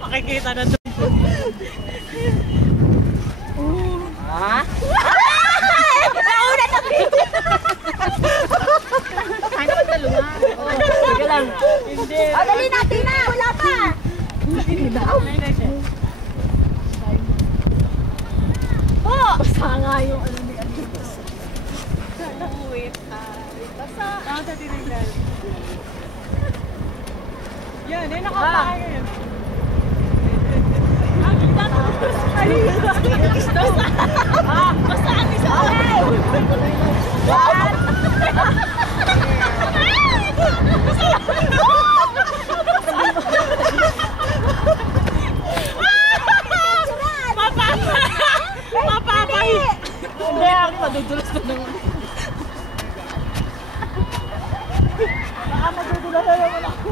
Makikita na doon. Ha? Nauna na video! Kaya naman dalawa. Sige lang. Hindi. Dali natin na! Wala pa! Basta nga yung ano ni Anita. Wait. Basta. Ako sa tinignan. Yan, yan nakapakain. Basta ang isa! Okay! One! Mapapay! Hindi ako madudulas na naman. Baka madudulas na naman ako.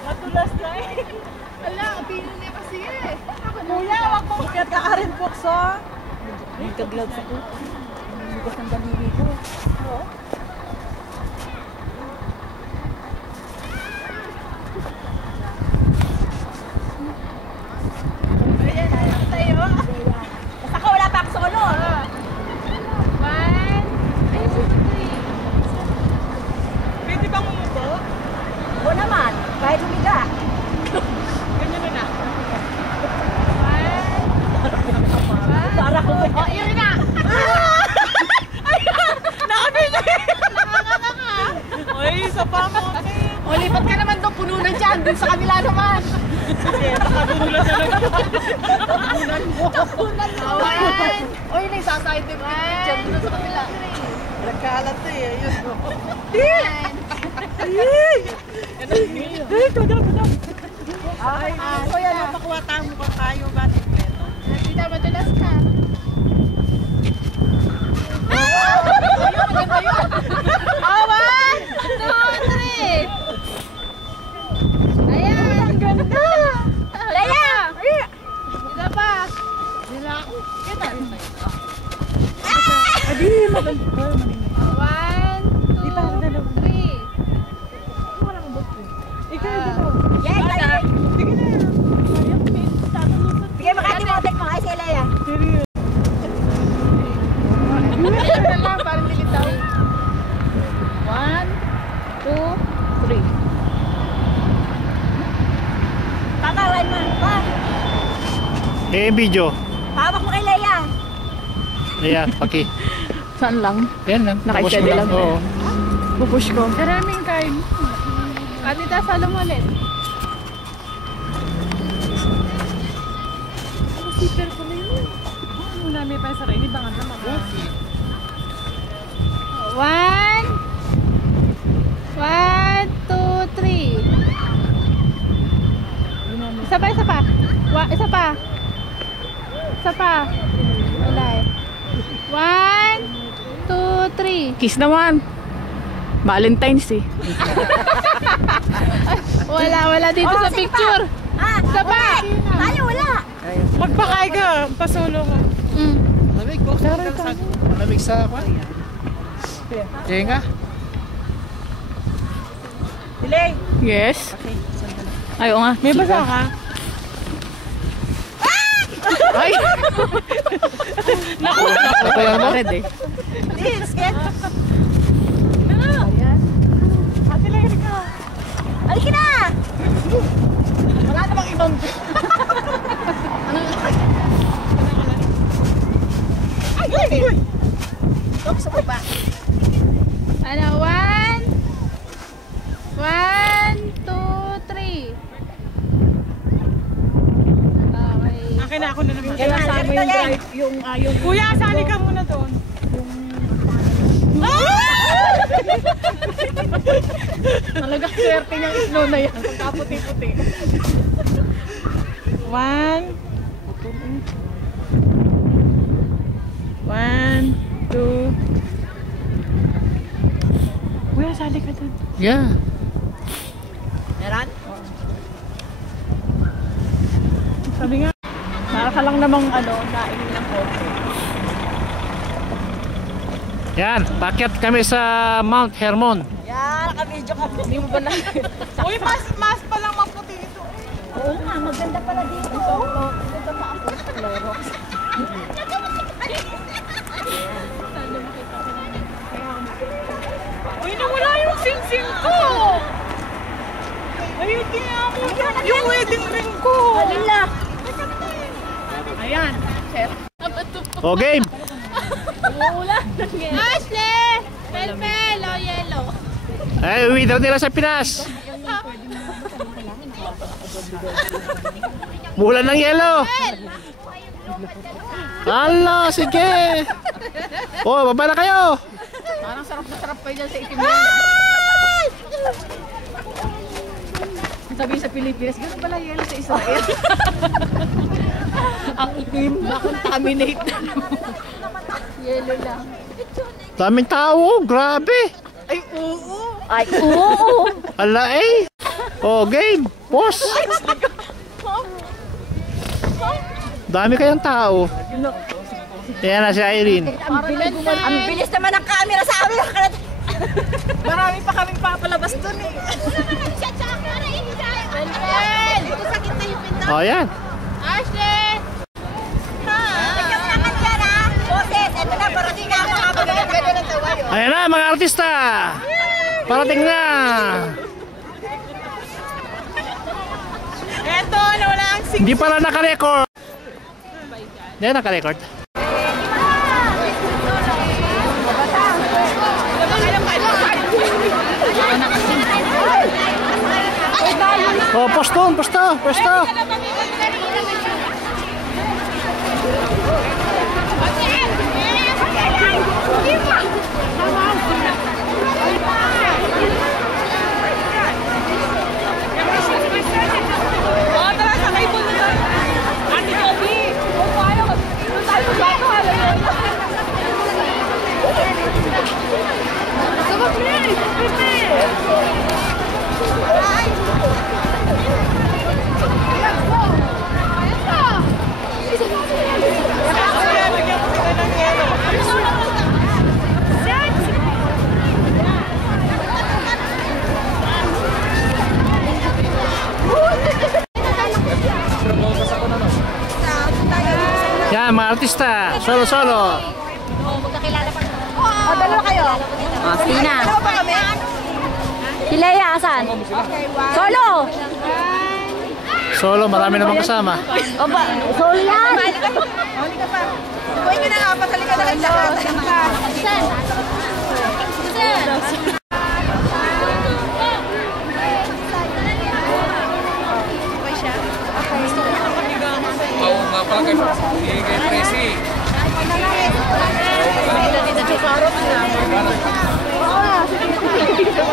Madulas na eh. Ala, opinion niya kasi eh. Kuya, wag mo kaya ka rin bukso. May kagloves ako. Bukas ng daliri ko. Oo. Ayan, ayan tayo. Basta ka wala pa ako solo. 1, 2, 3. Pwede bang umupo? Oo naman. Kahit humiga. Ganyan na na. Para ko ba? Oh, yun na! Oy, isa pa mo. O, lipat ka naman doon. Puno na dyan. Dun sa kanila naman. Sige, nakadudulas na naman. Awan! Uy, nagsasayad din dyan. Dun sa kanila. Nagkalat na eh. Ayun. Ay, kuya, napakuha tayo mo kayo ba? Hindi na madalas ka. Awan! 2, 3. Ayan! Ang ganda! Laya! Isa pa. Nila ako. Kita rin ba ito? Adi, maganda. 1, 2, 3. Ikaw yung dalawa. Yes, ay! Sige na. Sige, makatimotek mo. Ay, si Laya. Seryo. Ano na lang, parang dilitaw. 1, 2, 3. Pakawan mo. Pa! Eh, video. Pawak mo kay Laya. Ayan, paki. Saan lang? Yan lang. Nakaisa Tapos mo lang. Oo. Pupush ko. Maraming kain. Kanita, salong ulit. Super ko na yun. Ano namin pa sa rin? Ibang ang mga. 1, 2, 3. Isa pa, isa pa. Isa pa. Isa pa. Wala eh. 1, 2, 3. Kiss naman. Valentine's eh. Wala dito sa sige picture. Ah, Isa pa. Tayo, wala. Magpakay ka. Pasolo ka. Malamig ko. Malamig sa kwan. Tenga. Delay. Yes. Ayaw nga. May basa ka? Ay! Ako yan mo? Red eh. Please, get. Ate Larry ka. Halika na! Wala namang ibang. Ay! Tok sa baba. Ano? 1, 2, 3. Okay. Akin na ako na naman. Kaya sama yung drive. Yung Kuya, sali ka muna doon. talagang swerte niyang snow na yan. Pagkaputi-puti. 1 1, 2. Kuya, sali ka doon. Yeah. Meron? Sabi nga, Naka lang namang naingin ng kope. Yan, pakyat kami sa Mount Hermon. Yan, naka-video ka. Hindi mo ba na? Uy, mas pa lang maputi ito. Oo nga, maganda pala dito. Ito pa ako. Clorox. Uy, nawala yung sing-sing ko. Ayun, kaya mo. Yung wedding ring ko. Halila. Ayan. O, game! Ashley! Pel, o yellow. Ay, uwi daw nila sa Pinas. Bulan ng yelo. Ala, sige. Oh, baba na kayo. Parang sarap na sarap kayo dyan sa itim na. Sabi sa Pilipinas, gano'n pala yelo sa Israel. Ang itim, na-contaminate na naman. Yelo lang. Daming tao, grabe. Ay, oo. Ay, oo. Ala eh. Oh, game. Pause. Dami kayang tao. Yan na si Irene. Ang bilis naman ng camera sa amin. Marami pa kaming papalabas dun eh. Pel! Dito sa kita yung pinto. Oh, yan. Ashley! Ikaw naman dyan ha. Boses, ito na, parating na ako. Gano'n ang tawa yun. Ayan na, mga artista. Parating na. Eto, nawala ang sing. Hindi pala naka-record. Hindi naka-record. Oh, posto. Oh, tara, sakay po na tayo. Ate Joby. Oh, paano? Doon tayo sa bato, halayo. Sabag na eh. Yan, mga artista. Solo. O, dalawa kayo. Sina. Dalawa pa kami. Si Leia, asan? Solo. Solo, marami namang kasama. Oba, solo yan. Huli ka pa. Subuhin nyo na nga, pasali ka na lang siya. Oo nga pala kay Tracy. Dito,